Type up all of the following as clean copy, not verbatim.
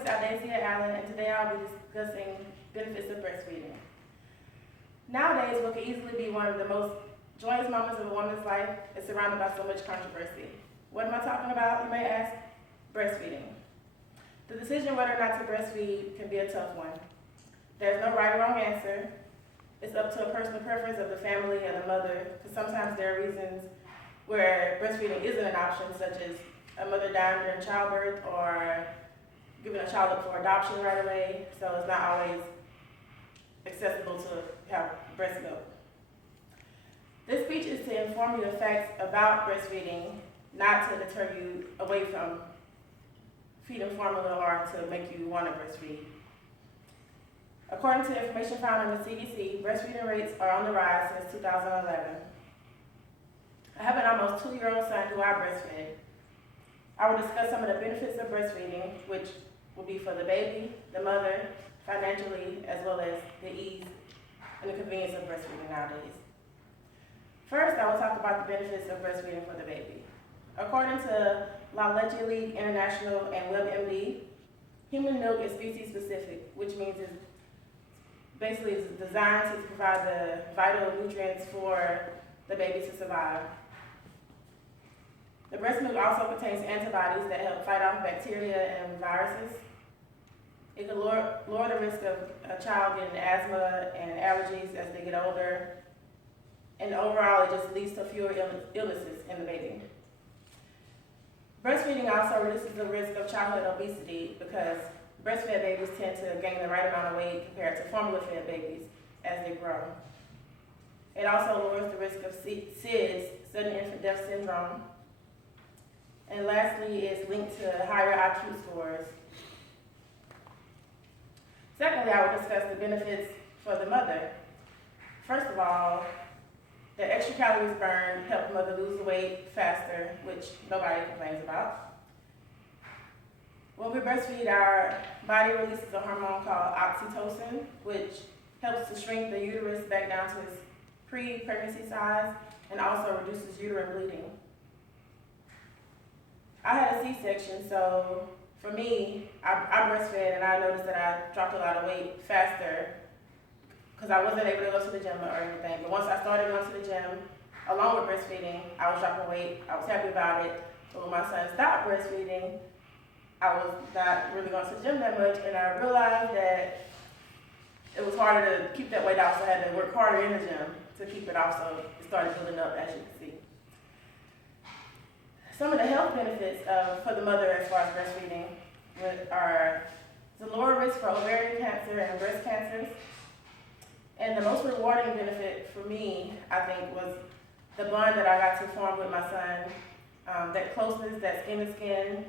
is Aldacia Allen, and today I'll be discussing benefits of breastfeeding. Nowadays, what can easily be one of the most joyous moments of a woman's life is surrounded by so much controversy. What am I talking about, you may ask? Breastfeeding. The decision whether or not to breastfeed can be a tough one. There's no right or wrong answer. It's up to a personal preference of the family and the mother, because sometimes there are reasons where breastfeeding isn't an option, such as a mother dying during childbirth or giving a child up for adoption right away, so it's not always accessible to have breast milk. This speech is to inform you the facts about breastfeeding, not to deter you away from feeding formula or to make you want to breastfeed. According to information found in the CDC, breastfeeding rates are on the rise since 2011. I have an almost 2-year-old son who I breastfed. I will discuss some of the benefits of breastfeeding, which will be for the baby, the mother, financially, as well as the ease and the convenience of breastfeeding nowadays. First, I will talk about the benefits of breastfeeding for the baby. According to La Leche League International and WebMD, human milk is species specific, which means it's basically it's designed to provide the vital nutrients for the baby to survive. The breast milk also contains antibodies that help fight off bacteria and viruses. It can lower the risk of a child getting asthma and allergies as they get older. And overall, it just leads to fewer illnesses in the baby. Breastfeeding also reduces the risk of childhood obesity because breastfed babies tend to gain the right amount of weight compared to formula-fed babies as they grow. It also lowers the risk of SIDS, sudden infant death syndrome. And lastly, it's linked to higher IQ scores. Secondly, I will discuss the benefits for the mother. First of all, the extra calories burned help the mother lose weight faster, which nobody complains about. When we breastfeed, our body releases a hormone called oxytocin, which helps to shrink the uterus back down to its pre-pregnancy size and also reduces uterine bleeding. I had a C-section, so for me, I breastfed and I noticed that I dropped a lot of weight faster because I wasn't able to go to the gym or anything. But once I started going to the gym, along with breastfeeding, I was dropping weight. I was happy about it. But when my son stopped breastfeeding, I was not really going to the gym that much, and I realized that it was harder to keep that weight off, so I had to work harder in the gym to keep it off, so it started building up, as you can see. Some of the health benefits for the mother as far as breastfeeding are the lower risk for ovarian cancer and breast cancers. And the most rewarding benefit for me, I think, was the bond that I got to form with my son, that closeness, that skin-to-skin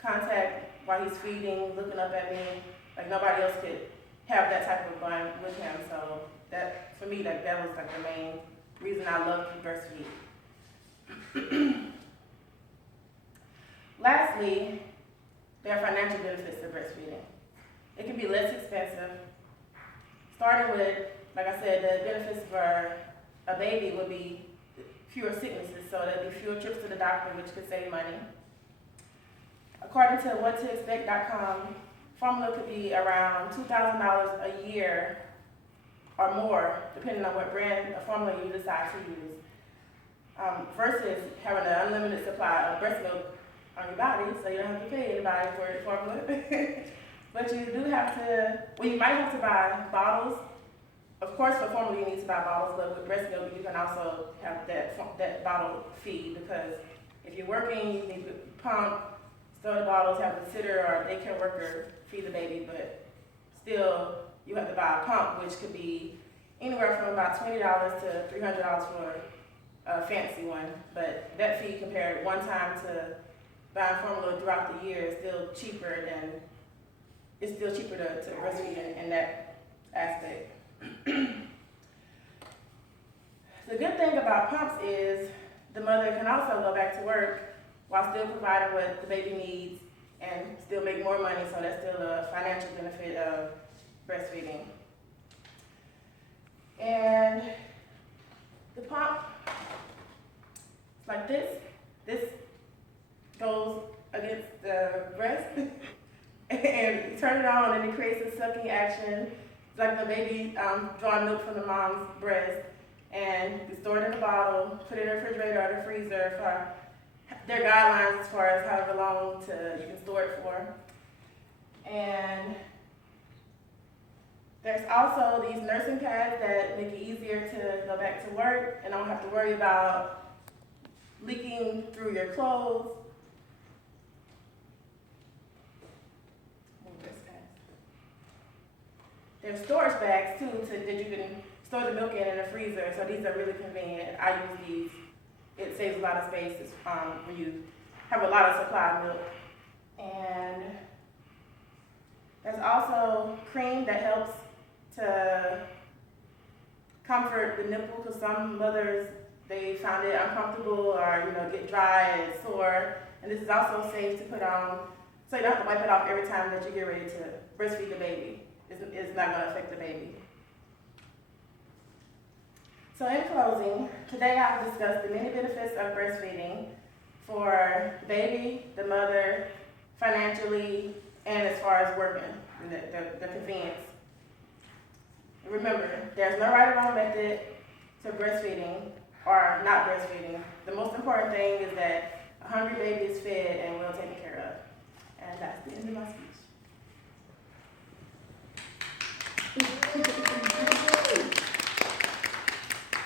contact while he's feeding, looking up at me. Like nobody else could have that type of bond with him. So that, for me, that was like the main reason I love to breastfeed. Lastly, there are financial benefits to breastfeeding. It can be less expensive. Starting with, like I said, the benefits for a baby would be fewer sicknesses, so there'd be fewer trips to the doctor, which could save money. According to whattoexpect.com, formula could be around $2,000 a year or more, depending on what brand of formula you decide to use, versus having an unlimited supply of breast milk on your body, so you don't have to pay anybody for the formula. But you do have to, well, you might have to buy bottles. Of course, for formula you need to buy bottles, but with breast milk you can also have that bottle feed, because if you're working, you need to pump, store the bottles, have a sitter or a daycare worker feed the baby, but still you have to buy a pump, which could be anywhere from about $20 to $300 for a fancy one. But that fee compared one time to buying formula throughout the year is still cheaper to breastfeed in that aspect. The good thing about pumps is the mother can also go back to work while still providing what the baby needs and still make more money, so that's still a financial benefit of breastfeeding. And the pump, it's like this. This goes against the breast and You turn it on and it creates a sucking action. It's like the baby drawing milk from the mom's breast. And you store it in a bottle, put it in the refrigerator or the freezer for their guidelines as far as however long you can store it for. And there's also these nursing pads that make it easier to go back to work and don't have to worry about leaking through your clothes. There's storage bags too that you can store the milk in the freezer, so these are really convenient. I use these. It saves a lot of space when you have a lot of supply of milk. And there's also cream that helps to comfort the nipple, because some mothers, they find it uncomfortable or get dry and sore. And this is also safe to put on, so you don't have to wipe it off every time that you get ready to breastfeed the baby. It's not going to affect the baby. So in closing, today I've discussed the many benefits of breastfeeding for the baby, the mother, financially, and as far as working, and the convenience. Remember, there's no right or wrong method to breastfeeding or not breastfeeding. The most important thing is that a hungry baby is fed and well taken care of. And that's the end of my speech.